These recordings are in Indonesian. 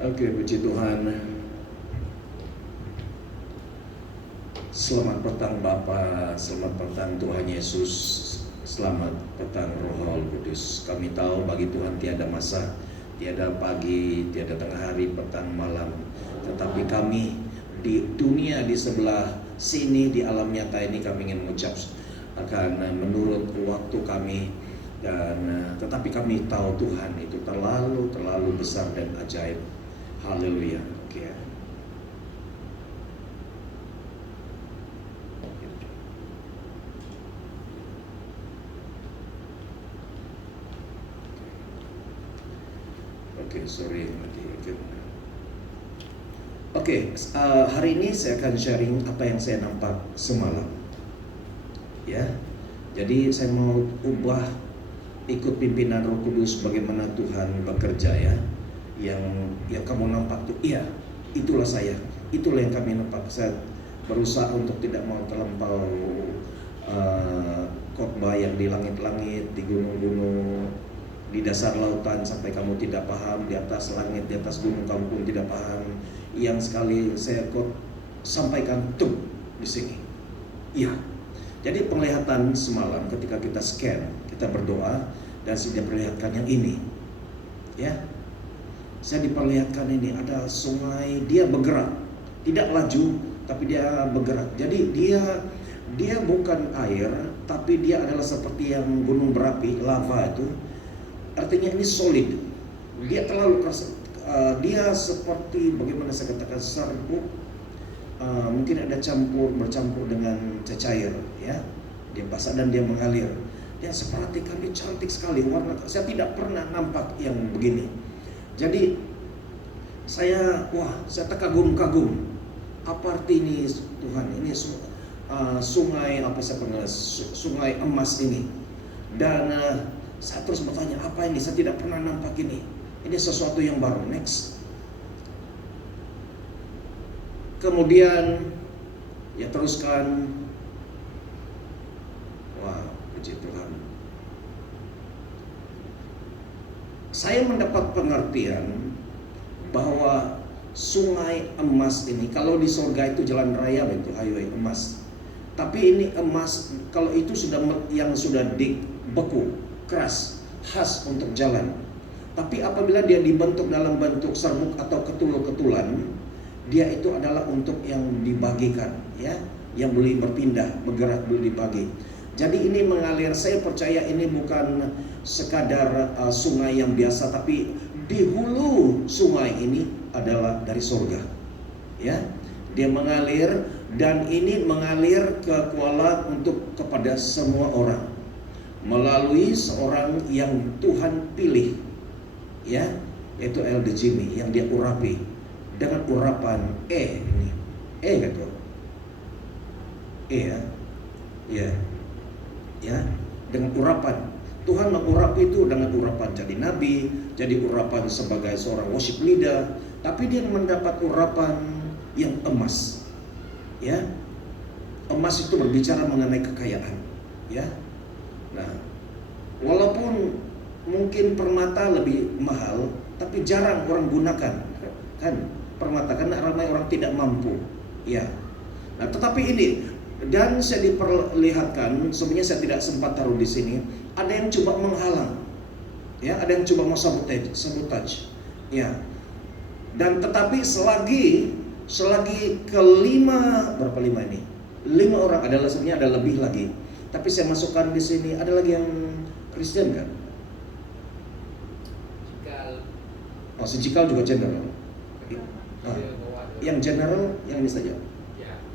Oke, puji Tuhan. Selamat petang Bapa, selamat petang Tuhan Yesus, selamat petang Roh Kudus. Kami tahu bagi Tuhan tiada masa, tiada pagi, tiada tengah hari, petang, malam. Tetapi kami di dunia di sebelah sini, di alam nyata ini, kami ingin mengucap akan menurut waktu kami. Dan tetapi kami tahu Tuhan itu terlalu besar dan ajaib. Haleluya. Oke. Oke, sorry. Oke, hari ini saya akan sharing apa yang saya nampak semalam. Ya. Jadi saya mau ikut pimpinan Roh Kudus bagaimana Tuhan bekerja ya. Yang kamu nampak tuh, iya, itulah saya. Itulah yang kami nampak. Saya berusaha untuk tidak mau terlampau khotbah yang di langit-langit, di gunung-gunung, di dasar lautan sampai kamu tidak paham, di atas langit, di atas gunung kamu pun tidak paham. Yang sekali saya sampaikan tuh di sini. Iya. Jadi penglihatan semalam ketika kita scan, kita berdoa dan saya diperlihatkan yang ini. Ya. Saya diperlihatkan ini ada sungai, dia bergerak, tidak laju tapi dia bergerak. Jadi dia bukan air, tapi dia adalah seperti yang gunung berapi, lava itu. Artinya ini solid. Dia terlalu keras. Dia seperti bagaimana saya katakan serbuk. Mungkin ada bercampur dengan cecair, ya. Dia basah dan dia mengalir. Dan saya perhatikan dia cantik sekali warna. Saya tidak pernah nampak yang begini. Jadi saya terkagum-kagum. Apa arti ini Tuhan? Ini sungai apa saya pernah sungai emas ini. Dan saya terus bertanya, apa ini? Saya tidak pernah nampak ini. Ini sesuatu yang baru. Next. Kemudian ya teruskan. Wah, puji Tuhan. Saya mendapat pengertian bahwa sungai emas ini, kalau di surga itu jalan raya itu highway emas. Tapi ini emas, kalau itu sudah beku, keras, khas untuk jalan. Tapi apabila dia dibentuk dalam bentuk serbuk atau ketul-ketulan, dia itu adalah untuk yang dibagikan, ya, yang boleh berpindah, bergerak, boleh dibagi. Jadi ini mengalir, saya percaya ini bukan sekadar sungai yang biasa, tapi di hulu sungai ini adalah dari surga. Ya, dia mengalir dan ini mengalir ke Kuala kepada semua orang melalui seorang yang Tuhan pilih, ya, yaitu Elder Jimmy yang dia urapi dengan urapan ini, gitu, ya, dengan urapan. Tuhan mengurapi itu dengan urapan jadi nabi, jadi urapan sebagai seorang worship leader, tapi dia mendapat urapan yang emas. Ya. Emas itu berbicara mengenai kekayaan, ya. Nah, walaupun mungkin permata lebih mahal, tapi jarang orang gunakan kan permata karena ramai orang tidak mampu. Ya. Nah, tetapi ini dan saya diperlihatkan, sebenarnya saya tidak sempat taruh di sini. Ada yang coba menghalang, ya, ada yang coba mau sabotage, ya. Dan tetapi selagi berapa lima ini? 5 orang adalah sebenarnya ada lebih lagi. Tapi saya masukkan di sini ada lagi yang Kristen kan? Cikal. Oh, si Cikal juga general. Yang general yang ini saja.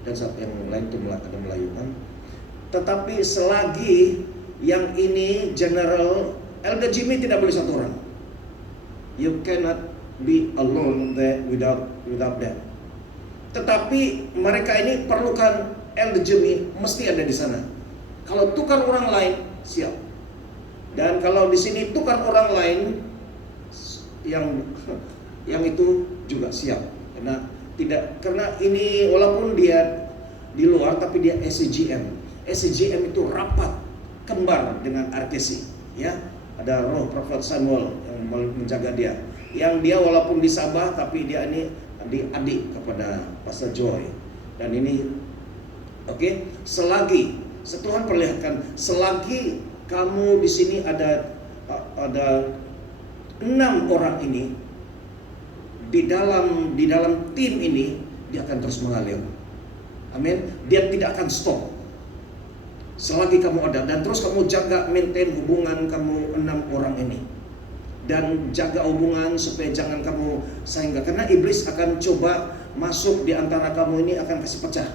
Dan saat yang lain itu ada Melayu kan. Tetapi selagi yang ini general, Elder Jimmy tidak boleh satu orang. You cannot be alone there without that. Tetapi mereka ini perlukan Elder Jimmy mesti ada di sana. Kalau tukar orang lain siap. Dan kalau di sini tukar orang lain yang itu juga siap. Karena ini walaupun dia di luar tapi dia SCGM. SCGM itu rapat kembar dengan RKC, ya. ada roh Prophet Samuel yang menjaga dia. Yang dia walaupun di Sabah, tapi dia ini adik kepada Pastor Joy. Dan ini selagi Tuhan perlihatkan, selagi kamu di sini ada 6 orang ini di dalam tim ini, dia akan terus mengalir. Amin. Dia tidak akan stop selagi kamu ada, dan terus kamu jaga maintain hubungan kamu 6 orang ini, dan jaga hubungan supaya jangan kamu sehingga, karena iblis akan coba masuk di antara kamu ini, akan kasih pecah,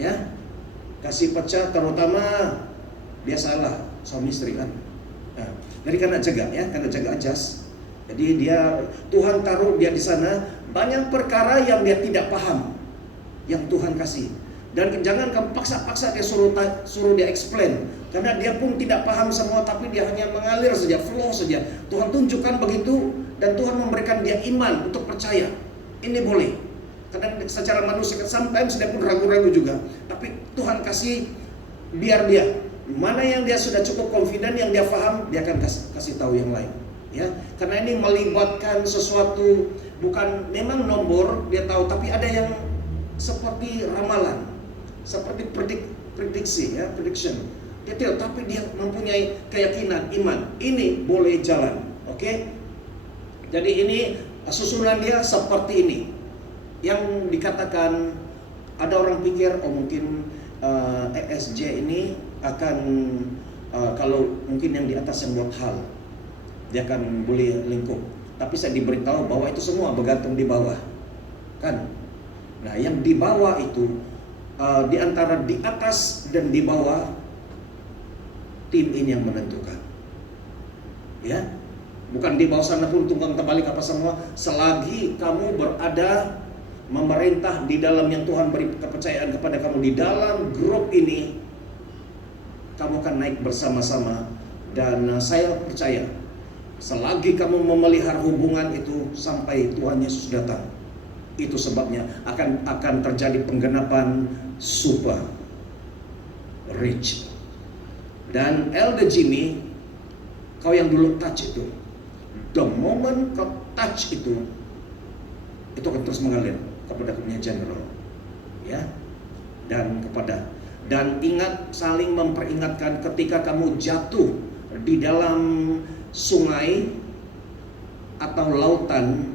ya, kasih pecah, terutama biasalah suami istri kan. Nah, jadi karena jaga ajas. Jadi Tuhan taruh dia di sana, banyak perkara yang dia tidak paham, yang Tuhan kasih. Dan jangan kamu paksa-paksa dia suruh dia explain, karena dia pun tidak paham semua, tapi dia hanya mengalir saja, flow saja. Tuhan tunjukkan begitu, dan Tuhan memberikan dia iman untuk percaya. Ini boleh. Kadang secara manusia sometimes dia pun ragu-ragu juga, tapi Tuhan kasih, biar dia mana yang dia sudah cukup confident, yang dia paham, dia akan kasih tahu yang lain. Ya, karena ini melibatkan sesuatu, bukan memang nomor dia tahu, tapi ada yang seperti ramalan, seperti prediksi, ya, prediction detail, tapi dia mempunyai keyakinan, iman, ini boleh jalan. Oke? Jadi ini susunan dia seperti ini. Yang dikatakan, ada orang pikir mungkin ESJ ini akan kalau mungkin yang di atas yang buat hal, dia akan boleh lingkup. Tapi saya diberitahu bahwa itu semua bergantung di bawah, kan? Nah, yang di bawah itu, di antara di atas dan di bawah, tim ini yang menentukan. Ya, bukan di bawah sana pun tunggang terbalik apa semua. Selagi kamu berada memerintah di dalam yang Tuhan beri kepercayaan kepada kamu, di dalam grup ini, kamu akan naik bersama-sama. Dan saya percaya, selagi kamu memelihara hubungan itu sampai Tuhan Yesus datang, itu sebabnya akan terjadi penggenapan super rich. Dan Elder Jimmy, kau yang dulu touch itu, the moment kau touch itu akan terus mengalir kepada punya general, ya, dan ingat, saling memperingatkan ketika kamu jatuh di dalam sungai atau lautan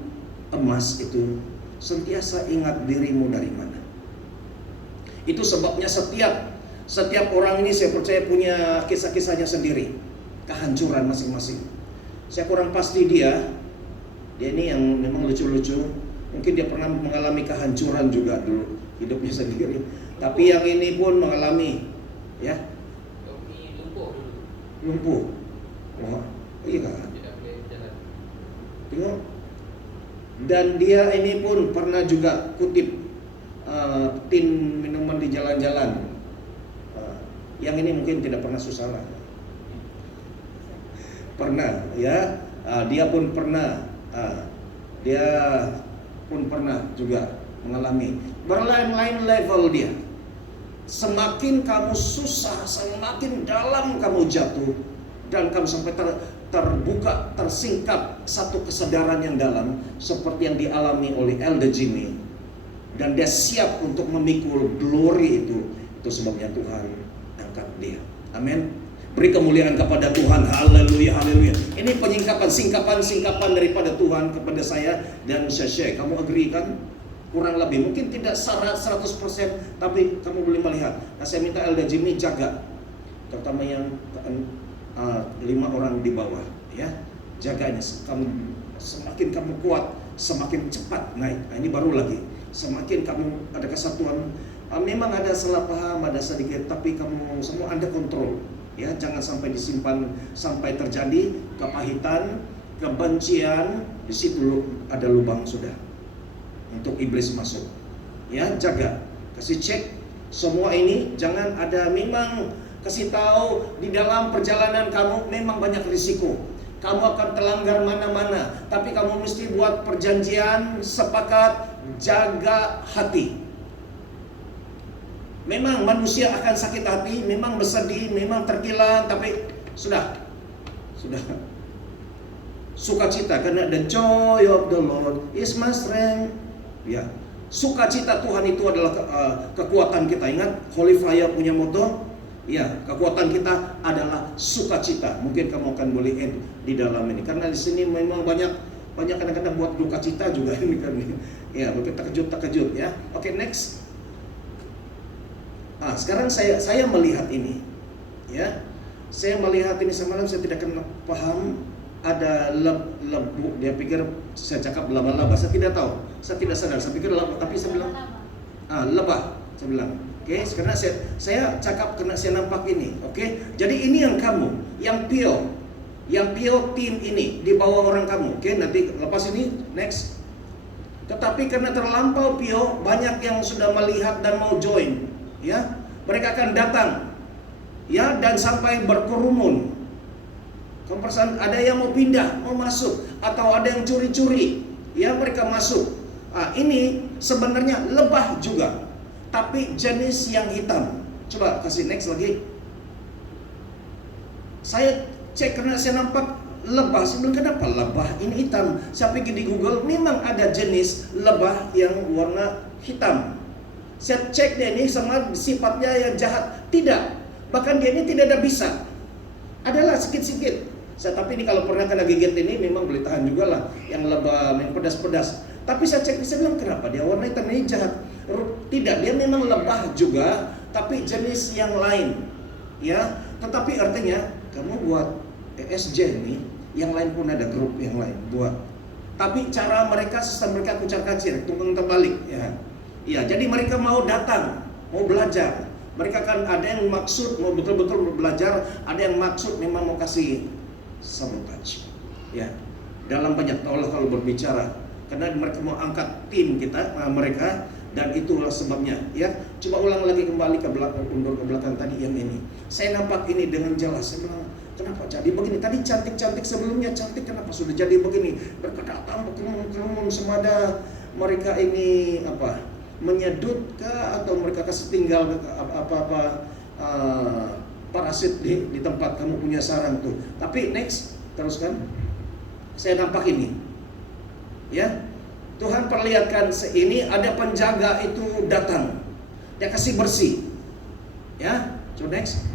emas itu, sentiasa ingat dirimu dari mana. Itu sebabnya setiap orang ini saya percaya punya kisah-kisahnya sendiri, kehancuran masing-masing. Saya kurang pasti dia ini yang memang lucu-lucu. Mungkin dia pernah mengalami kehancuran juga dulu hidupnya sendiri. Tapi yang ini pun mengalami, ya, lumpuh. Oh, iya kan? Tengok. Dan dia ini pun pernah juga kutip tin minuman di jalan-jalan. Yang ini mungkin tidak pernah susah lah. Pernah, ya. Dia pun pernah. Dia pun pernah juga mengalami berlain-lain level dia. Semakin kamu susah, semakin dalam kamu jatuh, dan kamu sampai terbuka, tersingkap satu kesadaran yang dalam, seperti yang dialami oleh Elder Jimmy, dan dia siap untuk memikul glory itu sebabnya Tuhan angkat dia. Amin. Beri kemuliaan kepada Tuhan. Haleluya, haleluya. Ini singkapan daripada Tuhan kepada saya, dan saya share. Kamu agree kan? Kurang lebih, mungkin tidak 100%, tapi kamu boleh melihat. Nah, saya minta Elder Jimmy jaga, terutama yang 5 orang di bawah, ya. Jaganya, semakin kamu kuat, semakin cepat naik. Nah, ini baru lagi. Semakin kamu ada kesatuan, memang ada salah paham, ada sedikit, tapi kamu semua ada kontrol. Ya, jangan sampai disimpan sampai terjadi kepahitan, kebencian, di situ ada lubang sudah untuk iblis masuk. Ya, jaga, kasih cek semua ini, jangan ada, memang kasih tahu di dalam perjalanan kamu memang banyak risiko. Kamu akan terlanggar mana-mana, tapi kamu mesti buat perjanjian, sepakat, jaga hati. Memang manusia akan sakit hati, memang bersedih, memang terkilan, tapi sudah, Sudah. Sukacita, karena the joy of the Lord is my strength. Ya, sukacita Tuhan itu adalah kekuatan kita. Ingat Holy Fire punya moto, ya, kekuatan kita adalah sukacita. Mungkin kamu akan boleh add di dalam ini, karena di sini memang banyak kadang-kadang buat duka cita juga ini kan. Ya, mungkin terkejut ya. Oke, next. Sekarang saya melihat ini, ya. Saya melihat ini semalam, saya tidak kenal paham. Ada lebu, dia pikir saya cakap laba-laba, saya tidak tahu, saya tidak sadar, saya pikir laba, tapi saya bilang lebah, saya bilang. Oke, karena saya cakap karena saya nampak ini. Oke, jadi ini yang kamu, yang Pio tim ini di bawah orang kamu. Oke, nanti lepas ini next. Tetapi karena terlampau Pio, banyak yang sudah melihat dan mau join, ya. Mereka akan datang, ya, dan sampai berkerumun. Kompersan, ada yang mau pindah, mau masuk, atau ada yang curi-curi, ya, mereka masuk. Ini sebenarnya lebah juga, tapi jenis yang hitam. Coba kasih next lagi. Saya cek karena saya nampak lebah. Saya bilang, kenapa lebah ini hitam? Saya pikir di Google memang ada jenis lebah yang warna hitam. Saya cek dia ini sama sifatnya yang jahat. Tidak, bahkan dia ini tidak ada bisa. Adalah sikit-sikit. Tapi ini kalau pernah kena gigit ini memang boleh tahan juga lah, yang lebah, yang pedas-pedas. Tapi saya cek, saya bilang, kenapa dia warna hitam ini jahat? Tidak, dia memang lebah juga, tapi jenis yang lain, ya. Tetapi artinya kamu buat ESJ ini, yang lain pun ada grup yang lain buat. Tapi cara mereka, sistem mereka kucar-kacir, tunggang terbalik, ya. Ya, jadi mereka mau datang, mau belajar. Mereka kan ada yang maksud mau betul-betul belajar, ada yang maksud memang mau kasih sabotage, ya. Dalam banyak Allah kalau berbicara, karena mereka mau angkat tim kita, mereka, dan itulah sebabnya, ya. Coba ulang lagi kembali ke belakang, undur ke belakang tadi yang ini. Saya nampak ini dengan jelas. Saya bilang, kenapa jadi begini? Tadi cantik-cantik, sebelumnya cantik, kenapa sudah jadi begini? Berkedatang, berkerumun, semua ada. Mereka ini apa? Menyedut kah, atau mereka kasih tinggal apa-apa parasit di tempat kamu punya sarang tuh. Tapi next, teruskan. Saya nampak ini, ya. Tuhan perlihatkan ini ada penjaga itu datang, dia kasih bersih, ya. So next,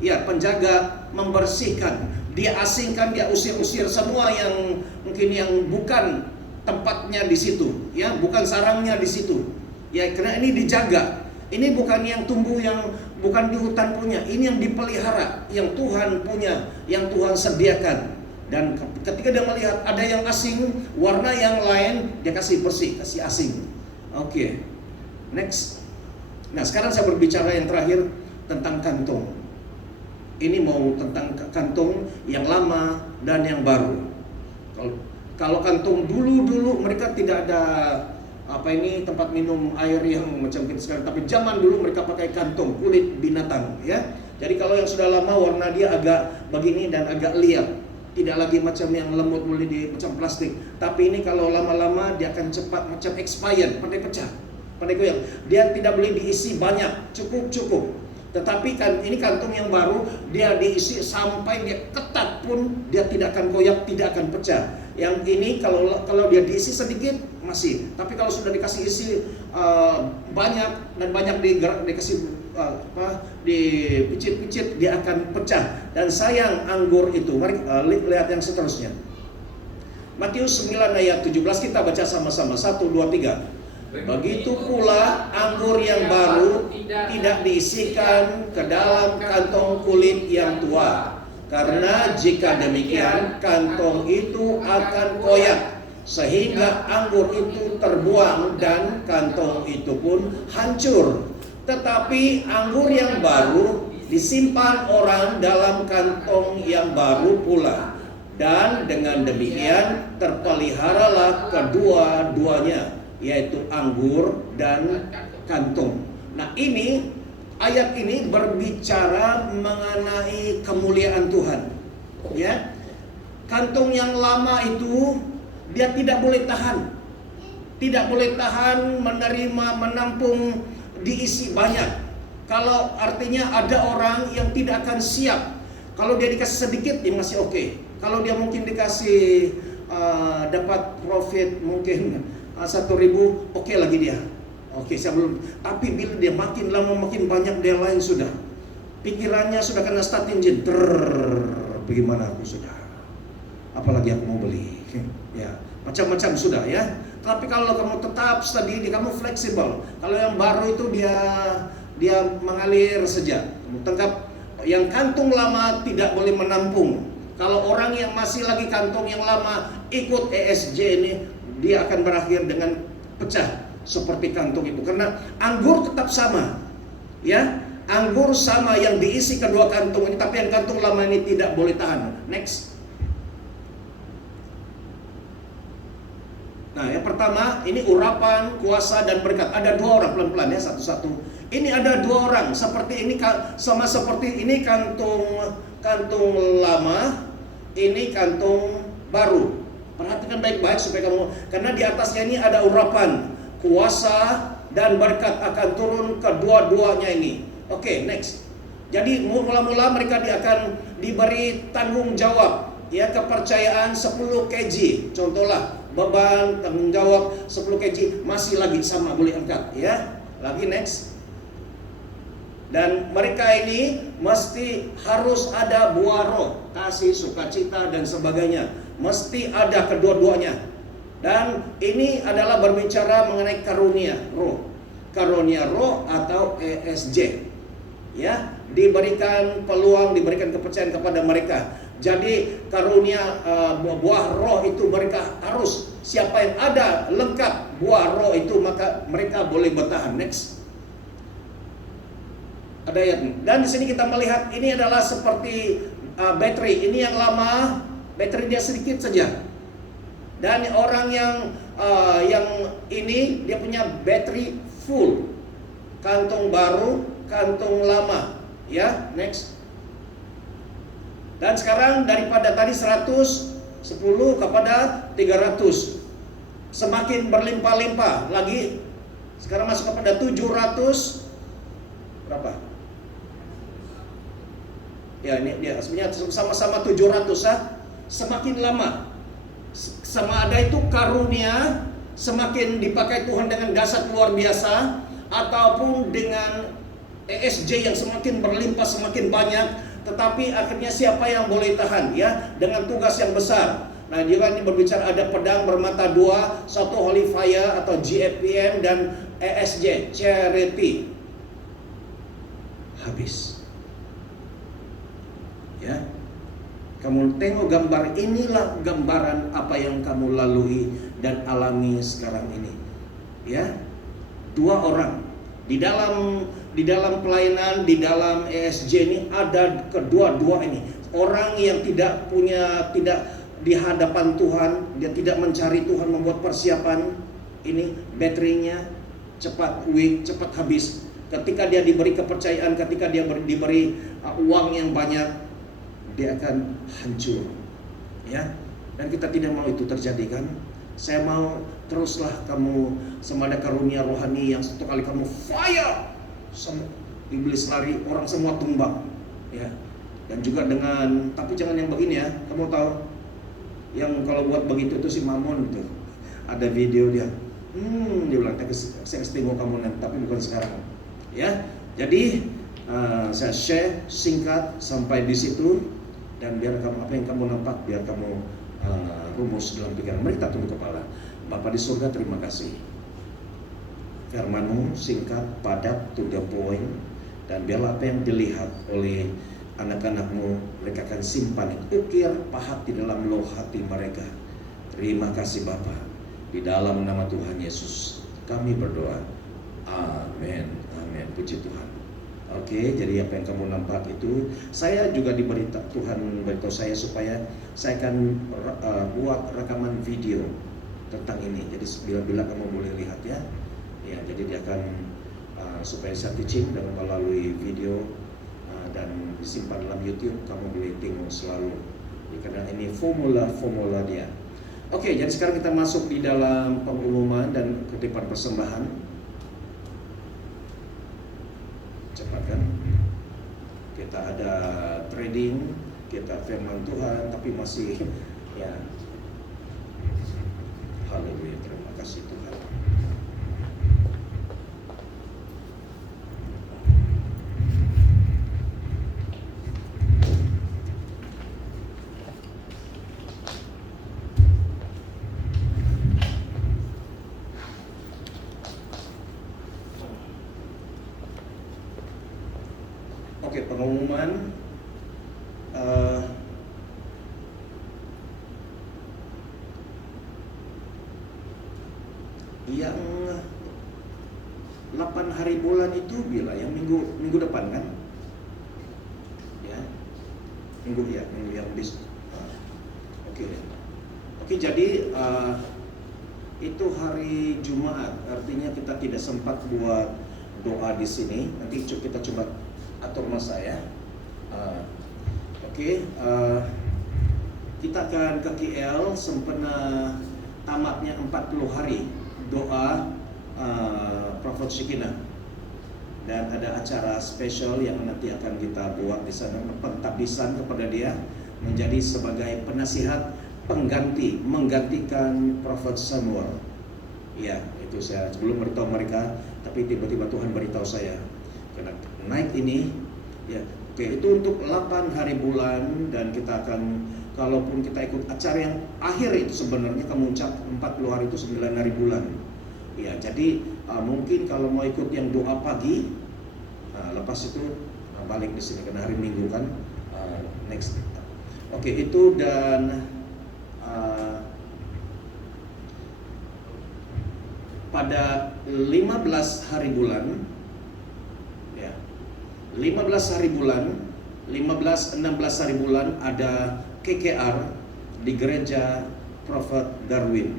ya, penjaga membersihkan, dia asingkan, dia usir-usir semua yang mungkin yang bukan tempatnya di situ, ya, bukan sarangnya di situ, ya, karena ini dijaga. Ini bukan yang tumbuh, yang bukan di hutan punya, ini yang dipelihara, yang Tuhan punya, yang Tuhan sediakan. Dan ketika dia melihat ada yang asing, warna yang lain, dia kasih bersih, kasih asing. Oke, next. Nah, sekarang saya berbicara yang terakhir tentang kantong. Ini mau tentang kantong yang lama dan yang baru. Kalau kantong dulu mereka tidak ada tempat minum air yang macam kita sekarang, tapi zaman dulu mereka pakai kantong kulit binatang, ya. Jadi kalau yang sudah lama warna dia agak begini dan agak liat, tidak lagi macam yang lembut boleh di macam plastik. Tapi ini kalau lama-lama dia akan cepat macam expired, pandai pecah, pandai goyang. Dia tidak boleh diisi banyak, cukup. Tetapi kan ini kantong yang baru, dia diisi sampai dia ketat pun dia tidak akan goyang, tidak akan pecah. Yang ini kalau dia diisi sedikit masih, tapi kalau sudah dikasih isi banyak dan banyak dikasih dipicit-picit, dia akan pecah. Dan sayang anggur itu. Mari lihat yang seterusnya. Matius 9 ayat 17, kita baca sama-sama. 1, 2, 3. Begitu pula anggur yang baru tidak diisikan ke dalam kantong kulit yang tua, karena jika demikian kantong itu akan koyak, sehingga anggur itu terbuang dan kantong itu pun hancur. Tetapi anggur yang baru disimpan orang dalam kantong yang baru pula, dan dengan demikian terpeliharalah kedua-duanya, yaitu anggur dan kantong. Nah, ini ayat ini berbicara mengenai kemuliaan Tuhan, ya. Kantong yang lama itu dia tidak boleh tahan, menerima, menampung, diisi banyak. Kalau artinya ada orang yang tidak akan siap Kalau dia dikasih sedikit, ya masih oke. Kalau dia mungkin dikasih dapat profit mungkin 1.000, oke lagi dia. Oke, saya belum. Tapi bila dia makin lama makin banyak dia lain sudah. Pikirannya sudah kena start engine. Bagaimana aku sudah? Apalagi aku mau beli. Ya, macam-macam sudah ya. Tapi kalau kamu tetap steady, kamu fleksibel. Kalau yang baru itu dia mengalir saja. Kamu tangkap. Yang kantung lama tidak boleh menampung. Kalau orang yang masih lagi kantung yang lama ikut ESJ ini, dia akan berakhir dengan pecah seperti kantung itu. Karena anggur tetap sama, ya, anggur sama yang diisi kedua kantung ini, tapi yang kantung lama ini tidak boleh tahan. Next. Nah, yang pertama ini urapan, kuasa dan berkat. Ada dua orang, pelan-pelan ya, satu-satu. Ini ada dua orang seperti ini, sama seperti ini kantung lama, ini kantung baru. Perhatikan baik-baik supaya kamu, karena di atasnya ini ada urapan, kuasa dan berkat akan turun kedua-duanya ini. Oke, next. Jadi mula-mula mereka akan diberi tanggung jawab, ya, kepercayaan 10 kg. Contohlah beban tanggung jawab 10 kg masih lagi sama boleh angkat, ya. Lagi next. Dan mereka ini mesti harus ada buah roh, kasih, sukacita dan sebagainya. Mesti ada kedua-duanya. Dan ini adalah berbicara mengenai karunia roh. Karunia roh atau ESJ. Ya, diberikan peluang, diberikan kepercayaan kepada mereka. Jadi karunia buah roh itu mereka harus, siapa yang ada lengkap buah roh itu maka mereka boleh bertahan. Next. Ada ayat. Dan di sini kita melihat ini adalah seperti baterai. Ini yang lama, baterai dia sedikit saja. Dan orang yang ini dia punya baterai full. Kantung baru, kantung lama. Ya, next. Dan sekarang daripada tadi 110 kepada 300. Semakin berlimpah-limpah lagi. Sekarang masuk kepada 700 berapa? Ya, ini dia sebenarnya sama-sama 700 semakin lama sama ada itu karunia semakin dipakai Tuhan dengan dahsyat luar biasa ataupun dengan ESJ yang semakin berlimpah semakin banyak, tetapi akhirnya siapa yang boleh tahan, ya, dengan tugas yang besar. Nah, juga ini berbicara ada pedang bermata dua, satu holy fire atau GFPM dan ESJ charity. Habis. Ya, kamu tengok gambar, inilah gambaran apa yang kamu lalui dan alami sekarang ini. Ya, dua orang di dalam pelayanan, di dalam ESJ ini ada kedua-dua ini. Orang yang tidak di hadapan Tuhan, dia tidak mencari Tuhan, membuat persiapan, ini baterainya cepat weak, cepat habis. Ketika dia diberi kepercayaan, ketika dia diberi uang yang banyak, dia akan hancur, ya. Dan kita tidak mau itu terjadi, kan? Saya mau teruslah kamu semada karunia rohani yang satu kali kamu fire, iblis lari, orang semua tumbang, ya. Dan juga dengan, tapi jangan yang begini ya, kamu tahu, yang kalau buat begitu itu si Mamon itu, ada video dia, dia bilang, saya tengok kamu nanti, tapi bukan sekarang, ya. Jadi saya share singkat sampai di situ. Dan biar kamu, apa yang kamu nampak, biar kamu rumus dalam pikiran. Mari kita tunduk kepala. Bapa di surga, terima kasih. Firman-Mu singkat, padat, to the point. Dan biarlah apa yang dilihat oleh anak-anak-Mu, mereka akan simpan, ukir, pahat di dalam loh hati mereka. Terima kasih Bapa. Di dalam nama Tuhan Yesus kami berdoa. Amin. Amin. Puji Tuhan. Oke, jadi apa yang kamu nampak itu, saya juga diberitahu, Tuhan beritahu saya supaya saya akan buat rekaman video tentang ini. Jadi bila-bila kamu boleh lihat, ya. Ya, jadi dia akan supaya saya teaching dengan melalui video dan disimpan dalam YouTube, kamu boleh tengok selalu. Karena ini formula dia. Oke, jadi sekarang kita masuk di dalam pengumuman dan kutipan persembahan. Cepat kan? Kita ada trading, kita firman Tuhan, tapi masih ya. Haleluya, terima kasih Tuhan. Oke, pengumuman yang 8 hari bulan itu bila yang minggu depan kan? Ya. Minggu yang bis. Oke, jadi itu hari Jumat, artinya kita tidak sempat buat doa di sini. Nanti kita coba atur masa ya. Kita akan ke KL sempena tamatnya 40 hari doa Prophet Shekinah, dan ada acara spesial yang nanti akan kita buat di sana, pentabisan kepada dia menjadi sebagai penasihat menggantikan Prophet Samuel. Ya, itu saya sebelum beritahu mereka, tapi tiba-tiba Tuhan beritahu saya karena naik ini ya. Oke, itu untuk 8 hari bulan, dan kita akan, kalaupun kita ikut acara yang akhir itu sebenarnya kemuncak 40 hari itu 9 hari bulan. Ya, jadi mungkin kalau mau ikut yang doa pagi, lepas itu balik di sini karena hari Minggu kan next. Oke, itu dan pada 15 hari bulan ya, 15 hari bulan, 15-16 hari bulan ada KKR di gereja Prophet Darwin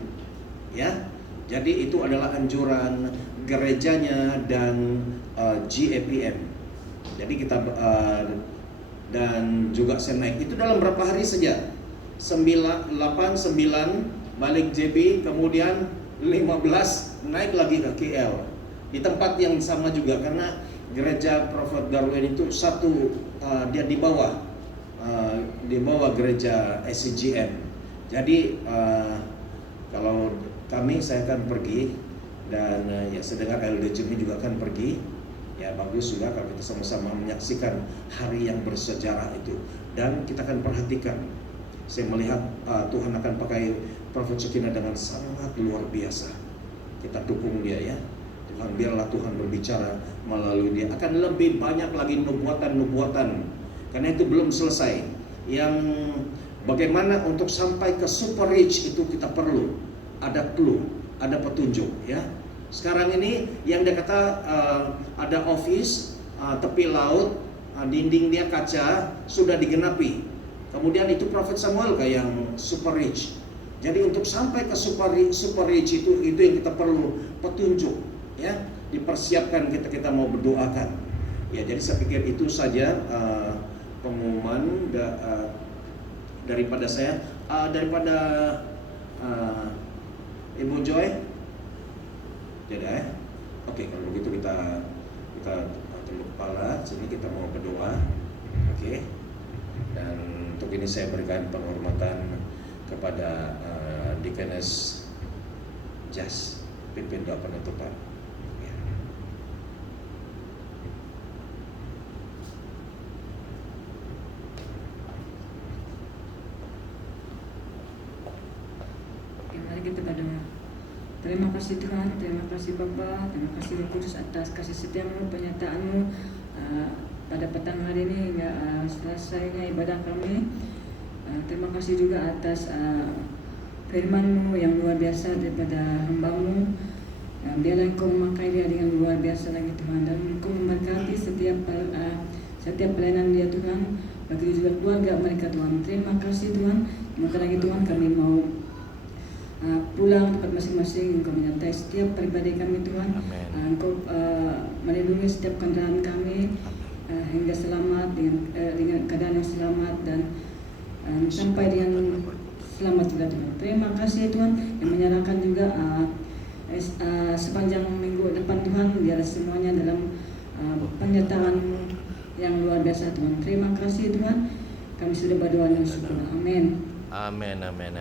ya. Jadi itu adalah anjuran gerejanya dan GAPM. Jadi kita dan juga saya naik itu dalam berapa hari saja? 8, 9 balik JB, kemudian 15 naik lagi ke KL di tempat yang sama juga, karena gereja Prophet Darwin itu satu, dia di bawah gereja SCGM. Jadi kalau saya akan pergi, dan ya saya dengar LD Jimmy juga akan pergi. Ya bagus juga kalau kita sama-sama menyaksikan hari yang bersejarah itu, dan kita akan perhatikan. Saya melihat Tuhan akan pakai Prophet Shekinah dengan sangat luar biasa. Kita dukung dia ya. Tuhan, biarlah Tuhan berbicara melalui dia. Akan lebih banyak lagi nubuatan-nubuatan, karena itu belum selesai. Yang bagaimana untuk sampai ke super rich itu kita perlu ada clue, ada petunjuk ya. Sekarang ini yang dia kata ada office tepi laut, dinding dia kaca sudah digenapi. Kemudian itu Prophet Samuel kayak yang super rich. Jadi untuk sampai ke super rich itu yang kita perlu petunjuk ya, dipersiapkan kita mau berdoakan. Ya, jadi saya pikir itu saja pengumuman daripada saya, daripada Ibu Joy. Tidak. Oke, kalau begitu kita tunduk kepala. Sini kita mau berdoa. Oke. Dan untuk ini saya berikan penghormatan kepada Deaconess Jas, pimpin doa penutupan. Ya. Oke, mari kita berdoa. Terima kasih Tuhan, terima kasih Bapa, terima kasih Roh Kudus atas kasih setiamu, penyertaan-Mu pada petang hari ini hingga selesainya ibadah kami. Terima kasih juga atas firman-Mu yang luar biasa daripada hamba-Mu. Biarlah Engkau memakai dia dengan luar biasa lagi Tuhan, dan Engkau memberkati setiap pelayanan dia Tuhan, bagi juga keluarga mereka Tuhan. Terima kasih Tuhan. Semoga lagi Tuhan kami mau pulang tempat masing-masing. Engkau menyertai setiap pribadi kami Tuhan. Engkau melindungi setiap kendaraan kami hingga selamat dengan keadaan yang selamat, dan sampai dengan selamat juga Tuhan. Terima kasih Tuhan yang menyerahkan juga sepanjang minggu depan Tuhan, biarlah semuanya dalam penyertaan yang luar biasa Tuhan. Terima kasih Tuhan. Kami sudah berdoa dan syukur. Amin. Amin, amin, amin.